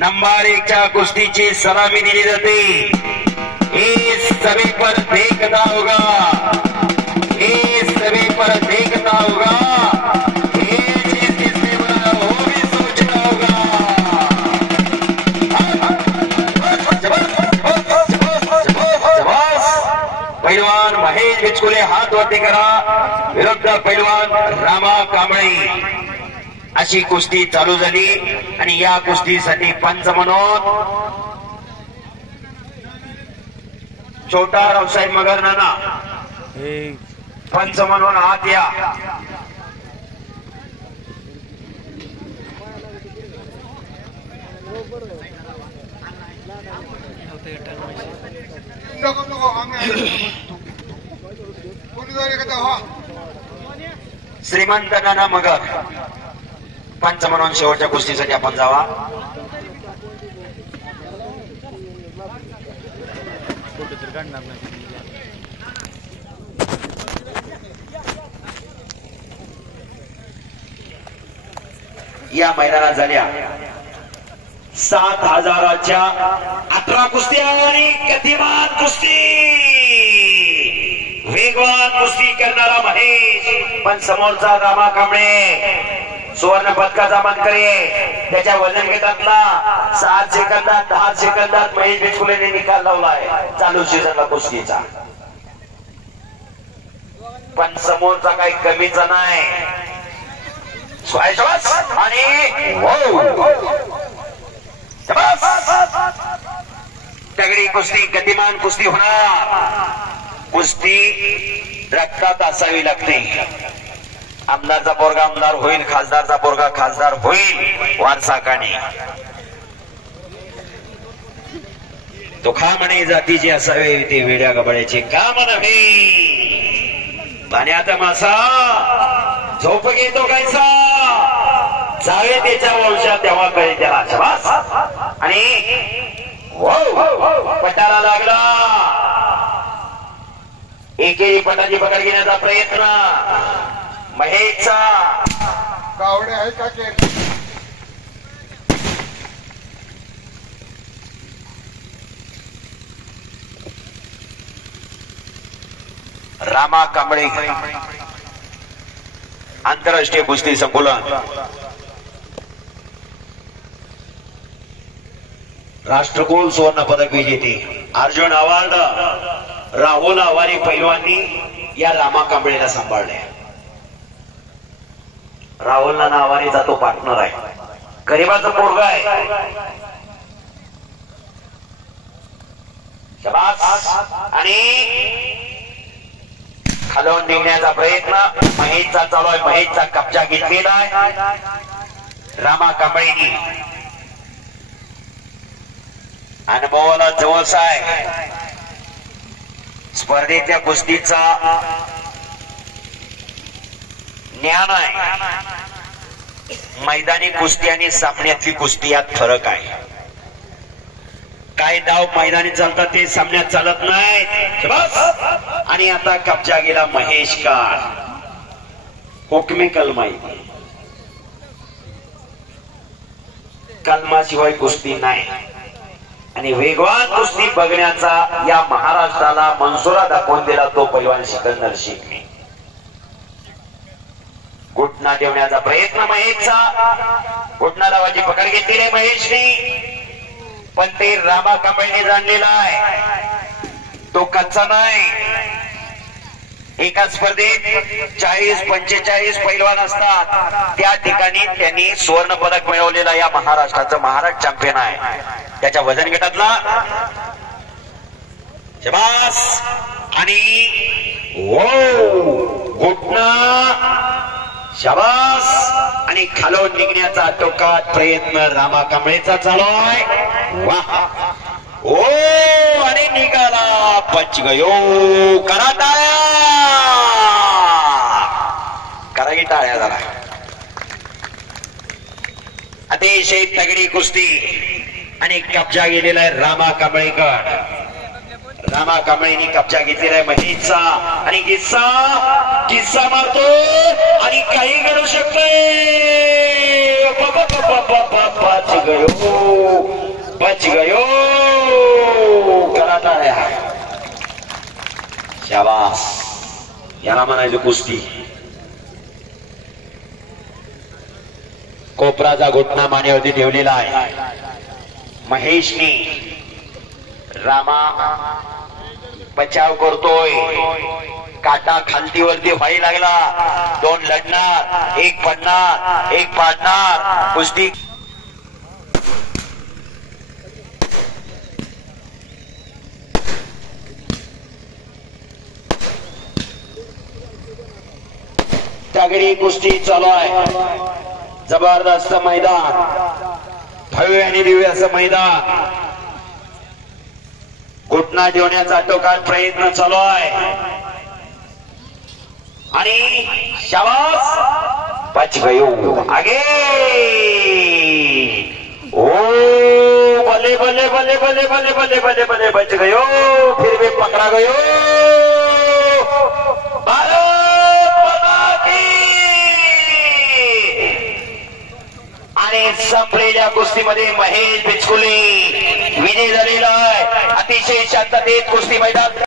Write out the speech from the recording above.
Number 1 च्या कुस्तीची सलामी दिली जाते। इस सभी पर देखना होगा, इस सभी पर देखना होगा, ये चीज किसने बोला वो भी सोचना होगा। पैलवान महेश बिचकुले हात वरती करा, विरुद्ध पैलवान रामा कांबळे। अशी कुस्ती चालू झाली आणि या कुस्तीसाठी पंच म्हणून छोटा रावसाहेब मगर नाना पंच म्हणून हात या। श्रीमंत नाना मगर पंच म्हणून शेवटच्या कुस्तीसाठी आपण जावा। या मैदानात झाल्या 7,000च्या 18 कुस्त्या आणि गतिमान कुस्ती, वेगवान कुस्ती करणारा महेश, पण समोरचा रामा कांबळे सुवर्ण पदकाचा मानकरी। त्याच्या वजन गटातला 7 सेकंदात 10 सेकंदात महेश बिचकुलेने निकाल लावलाय चालू सीझनला कुस्तीचा, पण समोरचा काही कमीचा नाही। आणि तगडी कुस्ती, गतिमान कुस्ती होणार। कुस्ती रक्तात असावी लागते। आमदारचा पोरगा आमदार होईल, खासदारचा पोरगा खासदार होईल, वारसा काणे तो खा म्हणे जातीचे असावे ते वेड्या गबड्याचे काम नव्हे। पाण्याचा मासा झोप घेतो कैसा, जावे त्याच्या वंशात तेव्हा कळे त्याला शबास। आणि पटाला लागला, एकेरी पटाची पकड घेण्याचा प्रयत्न महेशचा। गावडे आहे का के रामा कांबळे आंतरराष्ट्रीय कुस्ती संकुलन, राष्ट्रकुल सुवर्ण पदक विजेते, अर्जुन अवॉर्ड राहुल आवारी पैलवानी या रामा कांबळेला सांभाळले। राहुल नाना आवारीचा तो पार्टनर आहे, गरीबाचा पोरगा आहे। शबास। आणि खालून निघण्याचा प्रयत्न महेशचा चालू आहे, महेशचा कब्जा घेतलेला आहे रामा कांबळेनी। अनुभवाला जवळचा आहे, स्पर्धेतल्या कुस्तीचा ज्ञान आहे। मैदानी कुस्ती आणि सामन्यातली कुस्ती यात फरक आहे। काही डाव मैदानी चालतात ते सामन्यात चालत नाहीत। आणि आता कब्जा गेला महेश का हुकमे कलमाई, कलमाशिवाय कुस्ती नाही। आणि वेगवान कुस्ती बघण्याचा या महाराष्ट्राला मनसुरा दाखवून दिला तो पैलवान सिकंदर शेखने। घुटना ठेवण्याचा प्रयत्न महेशचा, घुटना लावायची पकड घेतली आहे महेशने, पण ते रामा कांबळेने जाणलेला आहे तो कच्चा नाही। एका स्पर्धेत 40-45 पैलवान असतात, त्या ठिकाणी त्यांनी सुवर्ण पदक मिळवलेला या महाराष्ट्राचं महाराष्ट्र चॅम्पियन आहे। त्याच्या वजन गटातला शबास। आणि घुटना शबास। आणि खालून निघण्याचा टोकात प्रयत्न रामा कांबळेचा चालू आहे। वाह ओ, आणि निघाला, बच गयो। करा टाळ्या, करा की टाळ्या जरा। अतिशय तगडी कुस्ती आणि कब्जा गेलेला आहे रामा कांबळेकर। रामा कांबळेने कब्जा घेतलेला आहे महेशचा आणि किस्सा मारतो आणि काही घडू शकते। बच गयो कराता है शाबास याला म्हणायचं कुस्ती कोपराचा घुटना मानेवरती ठेवलेला आहे महेशनी रामा बचाव करतोय काटा खालतीवरती व्हायला लागला दोन लढणार एक पडणार एक पाडणार कुस्ती तगडी कुस्ती चालू आहे जबरदस्त मैदान भव्य आणि दिव्य असं मैदान घुटना ठेवण्याचा आटोकाट प्रयत्न चालू आहे आणि शाबास बच गयो आगे ओ भले भले भले भले भले भले भले भले बच गयो फिर भी पकड़ा गयो भारत माता की आणि संपलेल्या कुस्तीमध्ये महेश बिचकुले विजय झालेला आहे अतिशय शांततेत कुस्ती मैदान